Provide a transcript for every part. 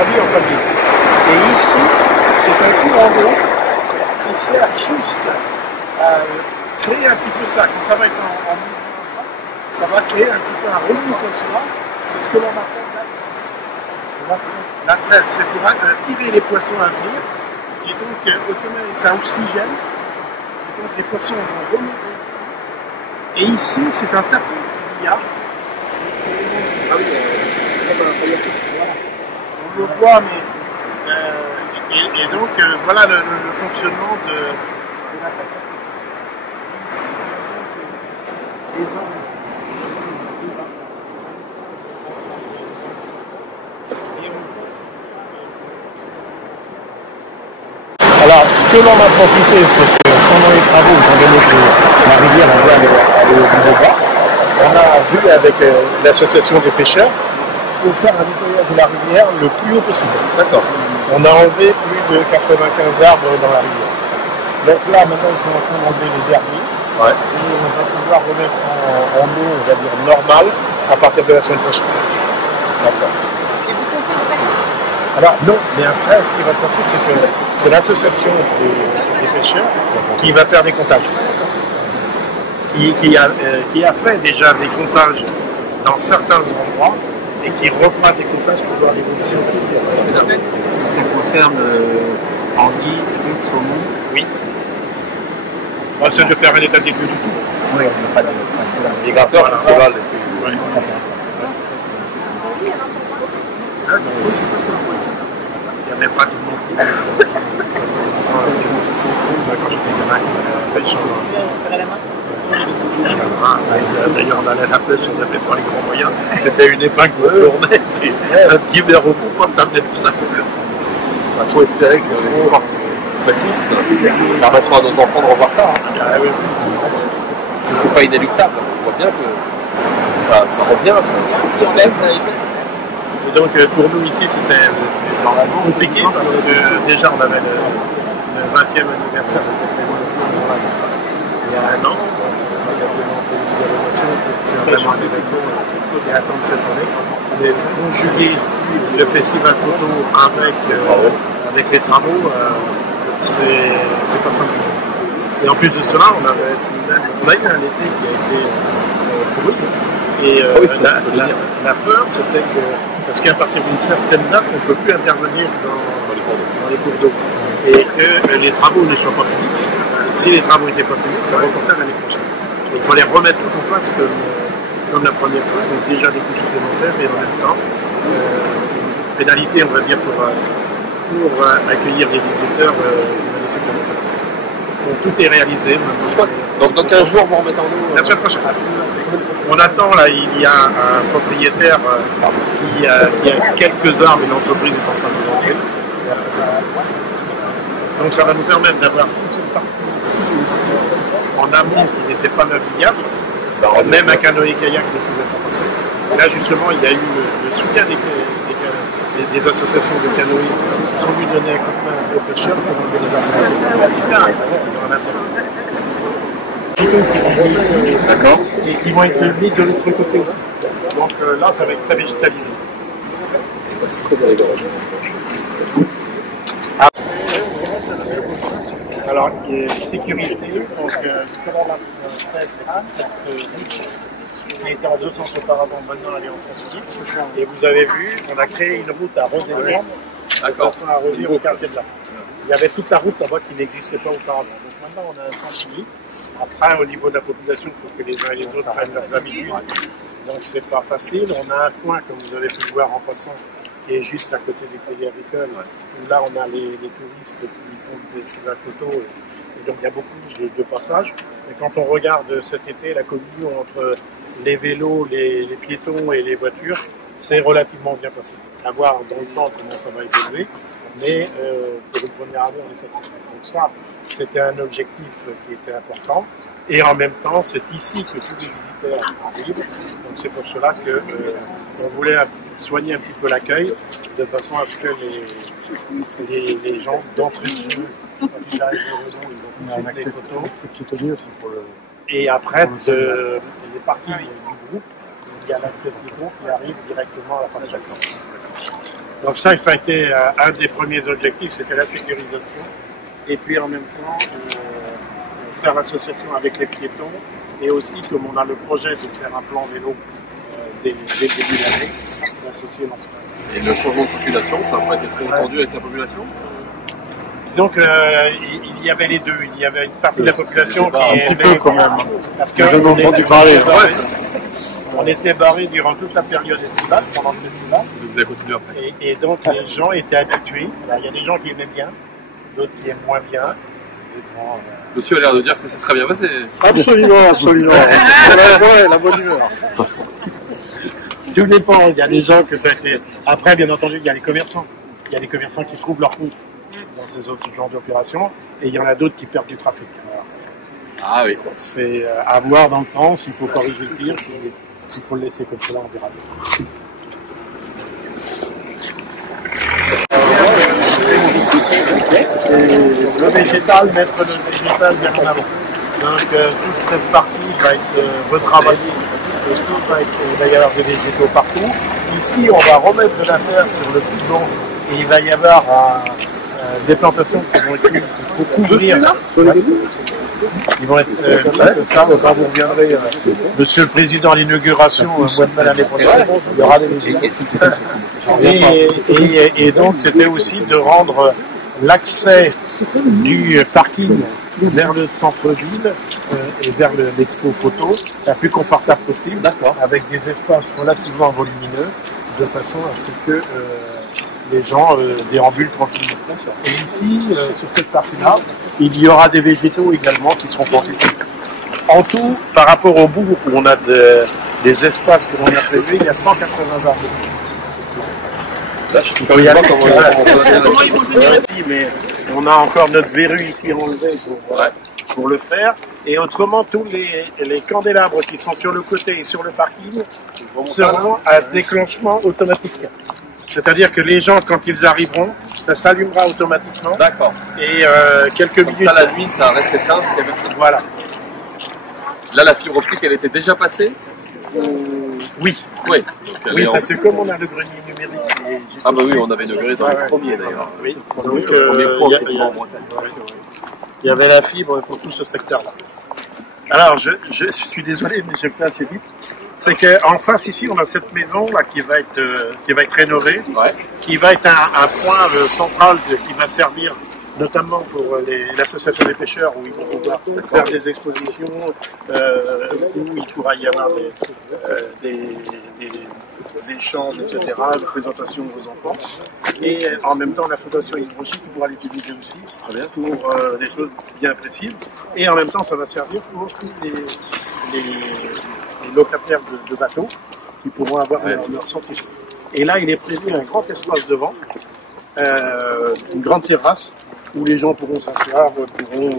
traduit en papier. Et ici, c'est un courant d'eau qui sert juste à créer un petit peu ça. Quand ça va être en mouvement, ça va créer un petit peu un remous comme cela. C'est ce que l'on appelle la tresse. C'est pour attirer les poissons à venir. Et donc, ça oxygène. Et donc, les poissons vont remonter. Et ici, c'est un tapis qu'il y a. Ah oui, voilà. On le voit, mais. Et donc, voilà le fonctionnement de la tapis. Alors, ce que l'on a profité, c'est que pendant les travaux, étant donné que la rivière vient aller au niveau bas, on a vu avec l'association des pêcheurs pour faire un nettoyage de la rivière le plus haut possible. D'accord. On a enlevé plus de 95 arbres dans la rivière. Donc là, maintenant, ils sont en train d'enlever les herbiers. Ouais. Et on va pouvoir remettre en eau, on va dire, normale à partir de la semaine prochaine. D'accord. Alors non, mais après, ce qui va se passer, c'est que c'est l'association des pêcheurs qui va faire des comptages. Qui a fait déjà des comptages dans certains endroits et qui refera des comptages pour voir l'évolution. Ça concerne anguille, truc, saumon. Oui. C'est de faire un état des lieux du tout. Oui, on n'a pas de migrateur, c'est ça. Oui. Il n'y a même pas de monde. Quand j'étais gamin, il y avait d'ailleurs, on allait à la pêche, on avait pas les grands moyens. C'était une épingle qu'on tournait, et un petit verre au fond, ça amenait tout ça. Il faut espérer que les histoires permettront à nos enfants de revoir ça. C'est pas inéluctable. On voit bien que ça revient, ça se relève. Et donc pour nous ici c'était compliqué parce que déjà on avait le 20e anniversaire de cette révolution il y a un an. Il y a des vraiment un événement et attendre cette année. Mais conjuguer le festival photo avec les travaux, c'est pas simple. Et en plus de cela, on a eu un été qui a été pourri. Et la peur, c'était que, parce qu'à partir d'une certaine date, on ne peut plus intervenir dans les cours d'eau. Et que les travaux ne soient pas finis. Si les travaux n'étaient pas finis, ça reportait à l'année prochaine. Il fallait remettre tout en place comme la première fois, donc déjà des coûts supplémentaires et en même temps une pénalité, on va dire, pour accueillir des visiteurs une année supplémentaire. Donc tout est réalisé. Donc dans 15 jours, vous remettez en eau la semaine prochaine. On attend, là, il y a un propriétaire qui a quelques arbres, une entreprise est en train de nous vendre. Donc ça va nous permettre d'avoir toute une partie ici aussi en amont qui n'était pas navigable, même un canoë-kayak ne pouvait pas passer. Et là justement, il y a eu le soutien des associations de canoës qui sont venus donner un coup de main aux pêcheurs pour enlever les arbres. D'accord. Et qui vont être mis de l'autre côté aussi. Donc là, ça va être très végétalisé. C'est très bien. Alors, sécurité, donc ce que l'on a fait, c'est qui était en deux sens auparavant, maintenant elle est en sens unique. Et vous avez vu, on a créé une route à redescendre, de façon à revenir au quartier de là. Il y avait toute la route là-bas qui n'existait pas auparavant. Donc maintenant, on a un sens unique. Après, au niveau de la population, il faut que les uns et les autres prennent leurs habitudes. Donc, c'est pas facile. On a un coin, comme vous avez pu le voir en passant, qui est juste à côté des crédits agricoles, où là, on a les touristes qui font des festivals photos. Et donc, il y a beaucoup de passages. Et quand on regarde cet été, la commune entre les vélos, les piétons et les voitures, c'est relativement bien passé. À voir dans le temps comment ça va évoluer. Mais pour une première année, on est satisfait. Donc ça, c'était un objectif qui était important. Et en même temps, c'est ici que tous les visiteurs arrivent. Donc c'est pour cela qu'on voulait soigner un petit peu l'accueil, de façon à ce que les gens d'entrée de jeu, quand ils arrivent au Redon, ils vont prendre des photos. Et après, les parties du groupe, il y a l'accès du groupe qui arrive directement à la passerelle. Donc ça a été un des premiers objectifs, c'était la sécurisation. Et puis en même temps, faire l'association avec les piétons. Et aussi, comme on a le projet de faire un plan vélo dès le début de l'année, l'associer l'ensemble. Et le changement de circulation, ça n'a pas été très entendu avec la population? Disons qu'il y avait les deux. Il y avait une partie de la population qui un petit peu quand même. Parce qu'on était barré durant toute la période estivale, pendant le festival. Vous avez continué après? Et donc les gens étaient habitués. Il y a des gens qui aimaient bien, d'autres qui aiment moins bien. Monsieur a l'air de dire que ça s'est très bien passé. Absolument, absolument. La bonne humeur. Tout dépend. Il y a des gens que ça a été. Après, bien entendu, il y a les commerçants. Il y a les commerçants qui trouvent leur compte dans ces autres genres d'opérations. Et il y en a d'autres qui perdent du trafic. Alors, ah oui. c'est à voir dans le temps s'il faut corriger le tir, s'il faut le laisser comme cela, on verra bien. Le végétal, mettre le végétal bien en avant. Donc toute cette partie va être retravaillée. Et il va y avoir des végétaux partout. Ici, on va remettre de la terre sur le bidon et il va y avoir des plantations qui vont être mises pour couvrir. Ils vont être ça, quand vous reviendrez, Monsieur le Président, à l'inauguration, mois de mai l'année prochaine, il y aura des végétaux. Et donc, c'était aussi de rendre l'accès du parking vers le centre-ville et vers l'expo photo la plus confortable possible, avec des espaces relativement volumineux, de façon à ce que les gens déambulent tranquillement. Et ici, sur cette partie-là, il y aura des végétaux également qui seront plantés. En tout, par rapport au bout où on a des espaces que l'on a prévus, il y a 180 arbres. Là, je ne sais pas comment mais on a encore notre verrue ici enlevée pour le faire. Et autrement, tous les candélabres qui sont sur le côté et sur le parking seront à déclenchement automatique. C'est-à-dire que les gens, quand ils arriveront, ça s'allumera automatiquement. D'accord. Et quelques minutes. Ça, la nuit, ça reste éteint s'il y a personne. Voilà. Là, la fibre optique, elle était déjà passée? Oui. Oui. Oui, parce que comme on a le grenier numérique. Ah bah oui, on avait inauguré dans le premier d'ailleurs. Oui. Donc, il y avait la fibre pour tout ce secteur-là. Alors, je suis désolé, mais j'ai fait assez vite. C'est qu'en face ici, on a cette maison là qui va être rénovée, qui va être un point central qui va servir notamment pour l'association des pêcheurs où ils vont pouvoir faire des expositions, où il pourra y avoir des échanges, etc., de présentation aux enfants. Et en même temps, la fondation hydrologique pourra l'utiliser aussi pour des choses bien précises. Et en même temps, ça va servir pour tous les locataires de bateaux qui pourront avoir leur centre ici. Et là, il est prévu un grand espace devant, une grande terrasse, où les gens pourront s'asseoir, pourront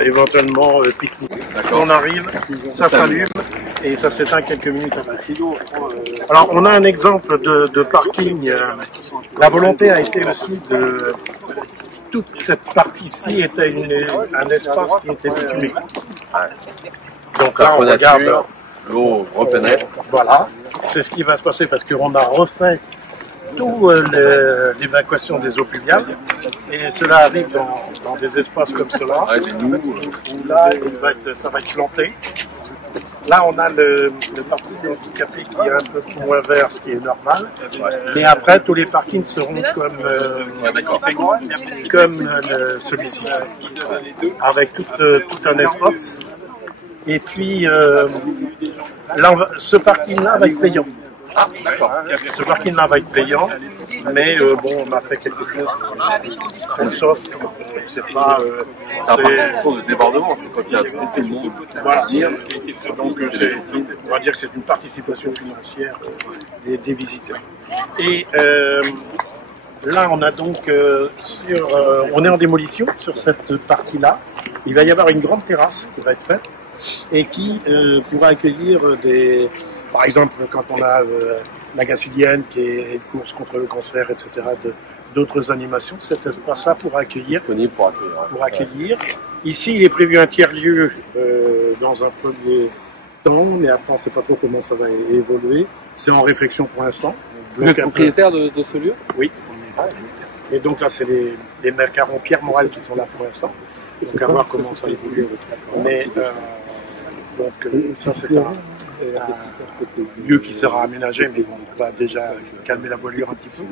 éventuellement pique-niquer. On arrive, ça s'allume et ça s'éteint quelques minutes après. Alors on a un exemple de parking. La volonté a été aussi de... Toute cette partie-ci était un espace qui était bitumé. Donc là on regarde... L'eau repénètre. Voilà, c'est ce qui va se passer parce qu'on a refait toute l'évacuation des eaux pluviales et cela arrive dans des espaces comme cela où là ça va être planté. Là on a le parking des handicapés qui est un peu moins vert, ce qui est normal, mais après tous les parkings seront comme celui-ci avec tout un espace. Et puis ce parking-là va être payant. Ah, d'accord. Ce parking-là va être payant, mais bon, on a fait quelque chose. Sauf, c'est pas. C'est un parcours de débordement, c'est quand il y a beaucoup de monde. Voilà. Donc, on va dire que c'est une participation financière des visiteurs. Et là, on a donc on est en démolition sur cette partie-là. Il va y avoir une grande terrasse qui va être faite et qui pourra accueillir par exemple, quand on a la Gassilienne, qui est une course contre le cancer, etc., d'autres animations, cet espace-là pourra accueillir. Ici, il est prévu un tiers-lieu dans un premier temps, mais après, on ne sait pas trop comment ça va évoluer. C'est en réflexion pour l'instant. Vous êtes propriétaire de ce lieu? Oui, on est propriétaire. Et donc là, c'est les macarons Pierre Morel qui sont là pour l'instant. Donc à voir comment ça évolue. Mais ça, c'est un lieu qui sera aménagé, mais bon, on va déjà calmer la voilure un petit peu.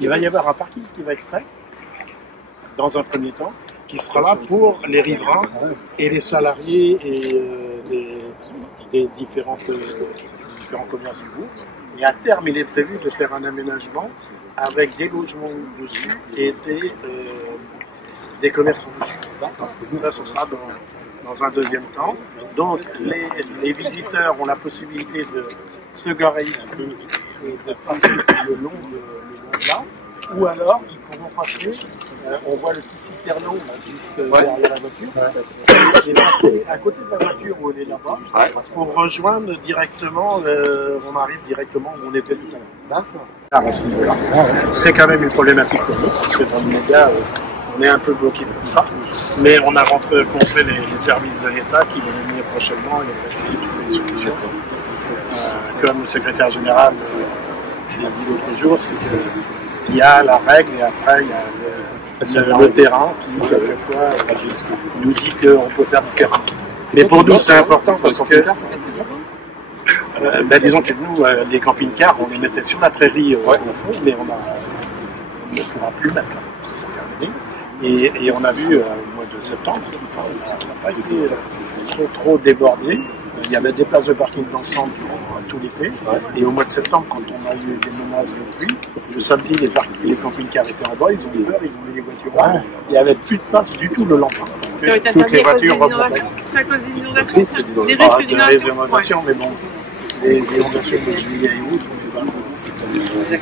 Il va y avoir un parking qui va être fait dans un premier temps, qui sera là pour les riverains et les salariés et des différents commerces du groupe. Et à terme, il est prévu de faire un aménagement avec des logements dessus et des commerces dessus. Ça, ce sera dans un deuxième temps. Donc, les visiteurs ont la possibilité de se garer ici et de passer le long de là. Ou alors, ils pourront passer, on voit le petit citernon juste derrière la voiture, et passer à côté de la voiture où on est là-bas, pour rejoindre directement, on arrive directement où on était tout à l'heure. C'est quand même une problématique pour nous, parce que dans l'immédiat, on est un peu bloqué pour ça, mais on a rencontré les services de l'État qui vont venir prochainement et on va essayer de trouver des solutions. Comme le secrétaire général l'a dit l'autre jour, c'est que il y a la règle et après il y a le terrain qui quelquefois nous dit qu'on peut faire différemment. Mais pour nous c'est important parce que disons que nous, les camping-cars, on les mettait sur la prairie au fond, mais on ne pourra plus mettre là. Ça s'est terminé. Et on a vu au mois de septembre, ça n'a pas été trop débordé. Il y avait des places de parking dans le centre durant tout l'été. Et au mois de septembre, quand on a eu des menaces de pluie, le samedi, les camping-cars étaient en bas, ils ont eu peur, ils ont mis les voitures. Il n'y avait plus de place du tout le lendemain. Parce que toutes les voitures remontaient. C'est à cause des inondations, des risques d'inondation. Mais bon, les inondations de juillet et août, c'était